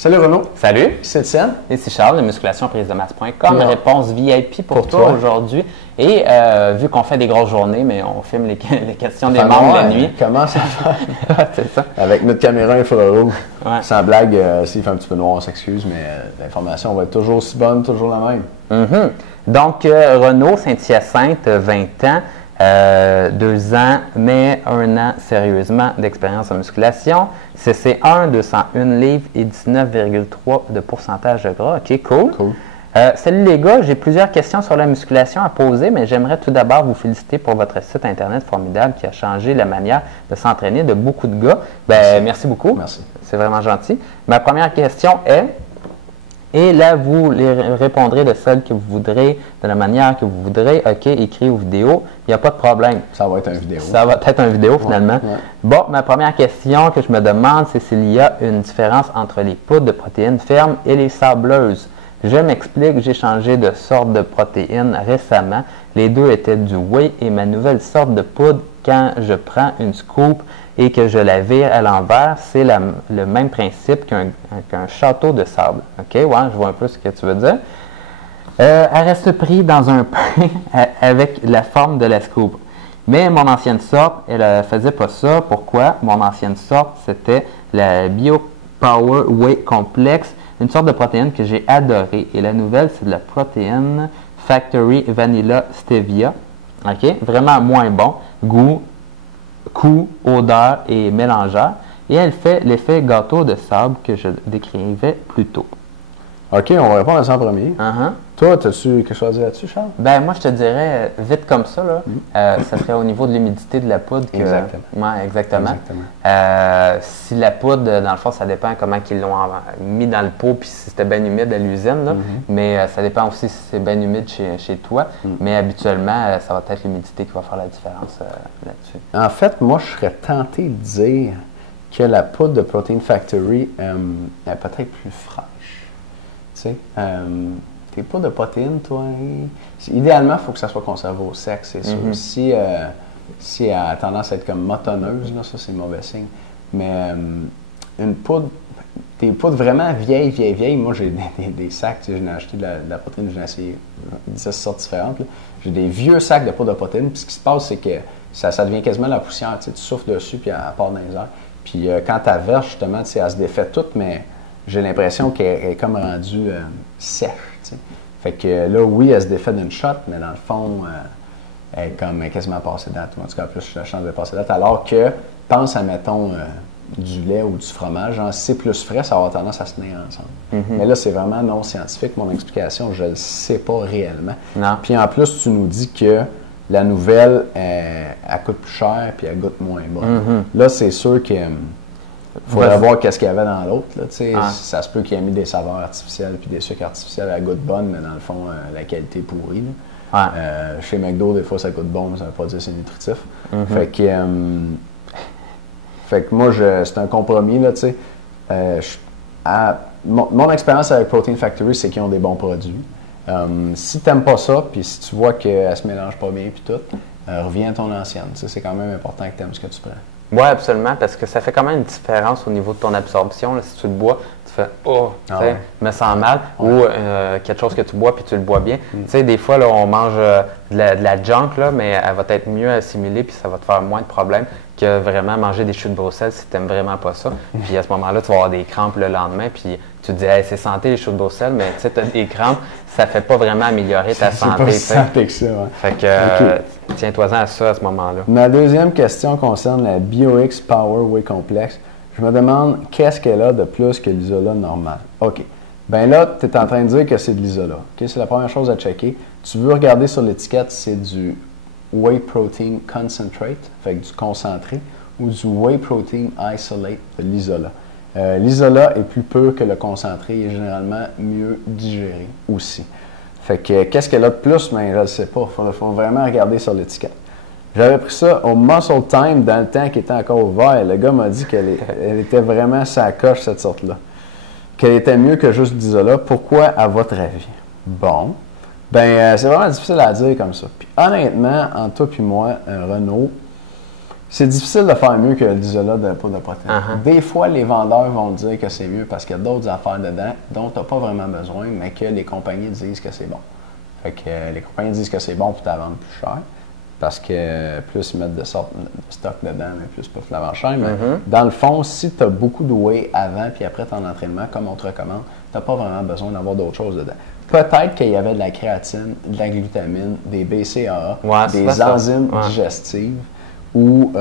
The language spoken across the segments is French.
Salut Renaud. Salut. C'est Étienne. Ici Charles de musculationprisemasse.com. Ouais. Réponse VIP pour toi aujourd'hui. Et vu qu'on fait des grosses journées, mais on filme les questions des membres la nuit. Comment ça va? C'est ça. Avec notre caméra infrarouge. Ouais. Sans blague, s'il fait un petit peu noir, on s'excuse, mais l'information va être toujours aussi bonne, toujours la même. Mm-hmm. Donc, Renaud, Saint-Hyacinthe, 20 ans. 2 ans, mais 1 an sérieusement d'expérience en musculation. CC1, 201 livres et 19,3 de pourcentage de gras. OK, cool. Salut les gars, j'ai plusieurs questions sur la musculation à poser, mais j'aimerais tout d'abord vous féliciter pour votre site internet formidable qui a changé la manière de s'entraîner de beaucoup de gars. Merci beaucoup. Merci. C'est vraiment gentil. Ma première question est... Et là, vous les répondrez de celle que vous voudrez, de la manière que vous voudrez. OK, écrit ou vidéo, il n'y a pas de problème. Ça va être une vidéo. Ça va être une vidéo finalement. Ouais. Bon, ma première question que je me demande, c'est s'il y a une différence entre les poudres de protéines fermes et les sableuses. Je m'explique, j'ai changé de sorte de protéines récemment. Les deux étaient du whey et ma nouvelle sorte de poudre, quand je prends une scoop et que je la vire à l'envers, c'est le même principe qu'un château de sable. OK, ouais, je vois un peu ce que tu veux dire. Elle reste prise dans un pain avec la forme de la scoop. Mais mon ancienne sorte, elle ne faisait pas ça. Pourquoi? Mon ancienne sorte, c'était la BioPower Whey Complex, une sorte de protéine que j'ai adorée. Et la nouvelle, c'est de la protéine Factory Vanilla Stevia. OK? Vraiment moins bon. Goût, coût, odeur et mélangeur. Et elle fait l'effet gâteau de sable que je décrivais plus tôt. OK, on va répondre à ça en premier. Toi, as-tu quelque chose à dire là-dessus, Charles? Moi, je te dirais, vite comme ça, ça serait au niveau de l'humidité de la poudre. Exactement. Ouais, exactement. Si la poudre, dans le fond, ça dépend comment ils l'ont mis dans le pot, puis si c'était bien humide à l'usine, mais ça dépend aussi si c'est bien humide chez toi. Mais habituellement, ça va être l'humidité qui va faire la différence là-dessus. En fait, moi, je serais tenté de dire que la poudre de Protein Factory est peut-être plus fraîche. Tu sais, tes poudres de protéines, toi, idéalement, il faut que ça soit conservé au sec, c'est sûr. Si elle a tendance à être comme motonneuse, là, ça, c'est mauvais signe. Mais une poudre, des poudres vraiment vieilles, moi, j'ai des sacs, tu sais, j'en ai acheté de la protéine, j'en ai essayé 10 sortes différentes. J'ai des vieux sacs de poudre de protéines, puis ce qui se passe, c'est que ça devient quasiment la poussière, tu sais, tu souffles dessus, puis elle part dans les airs. Puis quand tu verges, justement, tu sais, elle se défait toute, mais j'ai l'impression qu'elle est comme rendue sèche. T'sais. Fait que là, oui, elle se défait d'une shot, mais dans le fond, elle est comme quasiment passée date. En tout cas, plus la chance de passer date. Alors que, pense à, mettons, du lait ou du fromage. Genre, si c'est plus frais, ça va avoir tendance à se tenir ensemble. Mais là, c'est vraiment non scientifique. Mon explication, je ne le sais pas réellement. Non. Puis en plus, tu nous dis que la nouvelle, elle coûte plus cher puis elle goûte moins bonne. Là, c'est sûr que... Il faudrait voir qu'est-ce qu'il y avait dans l'autre. Ça se peut qu'il ait mis des saveurs artificielles puis des sucres artificiels à goût bonne, mais dans le fond, la qualité est pourrie. Chez McDo, des fois, ça goûte bon, mais ça ne veut pas dire que c'est nutritif. Fait que moi, c'est un compromis. Là, mon expérience avec Protein Factory, c'est qu'ils ont des bons produits. Si tu n'aimes pas ça, puis si tu vois qu'elle se mélange pas bien, puis tout, reviens à ton ancienne. C'est quand même important que tu aimes ce que tu prends. Oui, absolument, parce que ça fait quand même une différence au niveau de ton absorption. Là, si tu le bois, tu fais « Oh, je me sens mal » ou quelque chose que tu bois puis tu le bois bien. Tu sais, des fois, là, on mange de la junk, là, mais elle va être mieux assimilée puis ça va te faire moins de problèmes que vraiment manger des choux de Bruxelles si tu n'aimes vraiment pas ça. Puis à ce moment-là, tu vas avoir des crampes le lendemain puis tu te dis hey, « c'est santé les choux de Bruxelles », mais tu sais, tu as des crampes, ça ne fait pas vraiment améliorer ta santé. C'est pas si santé que ça, Fait que tiens-toi-en à ça à ce moment-là. Ma deuxième question concerne la BioX Power Whey Complex. Je me demande qu'est-ce qu'elle a de plus que l'isola normal. OK. Bien là, tu es en train de dire que c'est de l'isola. Okay? C'est la première chose à checker. Tu veux regarder sur l'étiquette, c'est du Whey Protein Concentrate, fait que du concentré, ou du Whey Protein Isolate de l'isola. L'isola est plus pur que le concentré et est généralement mieux digéré aussi. Fait que qu'est-ce qu'elle a de plus? Mais je ne sais pas. Il faut vraiment regarder sur l'étiquette. J'avais pris ça au Muscle Time dans le temps qui était encore ouvert. Le gars m'a dit qu'elle était vraiment sa coche, cette sorte-là. Qu'elle était mieux que juste l'isola. Pourquoi, à votre avis? Bon. C'est vraiment difficile à dire comme ça. Puis honnêtement, entre toi et moi, Renaud, C'est difficile de faire mieux que l'isolat de poudre de protéines. Des fois, les vendeurs vont dire que c'est mieux parce qu'il y a d'autres affaires dedans dont tu n'as pas vraiment besoin, mais que les compagnies disent que c'est bon. Fait que les compagnies disent que c'est bon pour te la vendre plus cher. Parce que plus ils mettent de stock dedans, mais plus ils peuvent la vendre cher. Mais dans le fond, si tu as beaucoup de whey avant puis après ton entraînement, comme on te recommande, tu n'as pas vraiment besoin d'avoir d'autres choses dedans. Peut-être qu'il y avait de la créatine, de la glutamine, des BCAA, des enzymes digestives ou,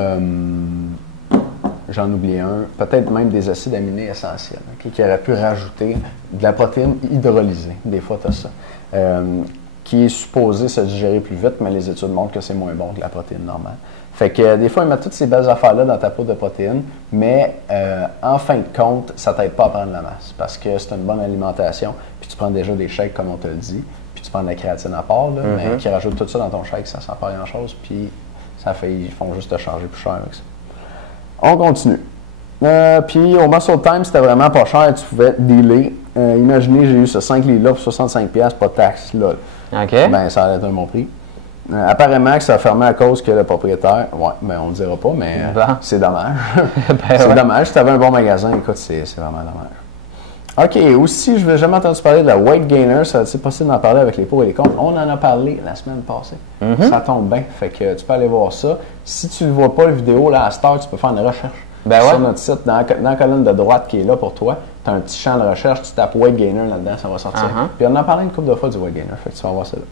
j'en oublie un, peut-être même des acides aminés essentiels, qui auraient pu rajouter de la protéine hydrolysée. Des fois, tu as ça. Qui est supposé se digérer plus vite, mais les études montrent que c'est moins bon que la protéine normale. Fait que des fois, ils mettent toutes ces belles affaires-là dans ta poudre de protéines, mais en fin de compte, ça ne t'aide pas à prendre la masse parce que c'est une bonne alimentation, puis tu prends déjà des shakes comme on te le dit, puis tu prends de la créatine à part, là, mais qui rajoute tout ça dans ton shake, ça ne sent pas grand-chose, puis ils font juste te changer plus cher avec ça. On continue. Puis au Muscle Time, c'était vraiment pas cher, tu pouvais dealer. Imaginez, j'ai eu ce 5 livres-là pour 65$, pas de taxe, là. OK. Ben, ça allait être un bon prix. Apparemment que ça a fermé à cause que le propriétaire, ben on ne le dira pas, mais c'est dommage. C'est dommage. Si tu avais un bon magasin, écoute, c'est vraiment dommage. OK, aussi, je n'avais jamais entendu parler de la Weight Gainer. C'est possible d'en parler avec les pour et les contre. On en a parlé la semaine passée. Ça tombe bien. Fait que tu peux aller voir ça. Si tu ne vois pas la vidéo, là, à cette heure, tu peux faire une recherche. Sur notre site, dans la colonne de droite qui est là pour toi, tu as un petit champ de recherche, tu tapes Weight Gainer là-dedans, ça va sortir. Puis on en a parlé une couple de fois du Weight Gainer, fait que tu vas voir ça là.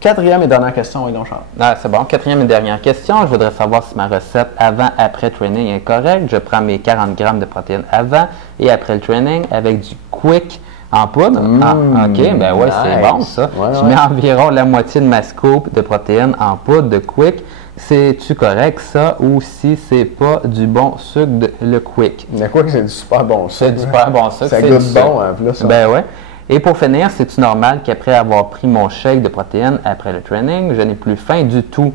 Quatrième et dernière question, oui, donc Charles. C'est bon. Quatrième et dernière question. Je voudrais savoir si ma recette avant-après training est correcte. Je prends mes 40 grammes de protéines avant et après le training avec du Quick en poudre. OK, ben ouais, c'est bon ça. Je mets environ la moitié de ma scoop de protéines en poudre de Quick. C'est-tu correct ça ou si c'est pas du bon sucre le Quick? Le Quick, c'est du super bon sucre. C'est du super bon sucre. Ça goûte bon en plus. Ben ouais. Et pour finir, c'est-tu normal qu'après avoir pris mon shake de protéines après le training, je n'ai plus faim du tout?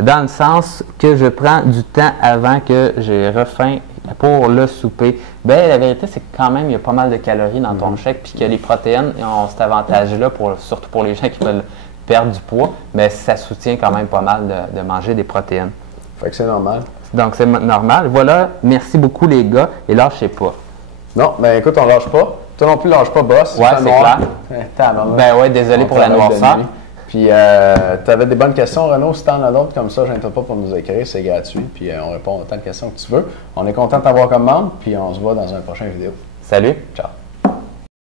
Dans le sens que je prends du temps avant que j'ai refaim pour le souper. Ben la vérité, c'est que quand même, il y a pas mal de calories dans ton shake, puis que les protéines ont cet avantage-là, surtout pour les gens qui veulent perdre du poids, mais ça soutient quand même pas mal de manger des protéines. Fait que c'est normal. Donc c'est normal. Voilà, merci beaucoup les gars, et lâchez pas. Non, ben écoute, on lâche pas. Toi non plus, lâche pas, boss. Ouais, c'est clair. Ben ouais, désolé pour la noirceur. Puis, tu avais des bonnes questions, Renaud. Si tu en as d'autres comme ça, gêne-toi pas pour nous écrire, c'est gratuit. Puis, on répond autant de questions que tu veux. On est content de t'avoir comme membre, puis on se voit dans une prochaine vidéo. Salut. Ciao.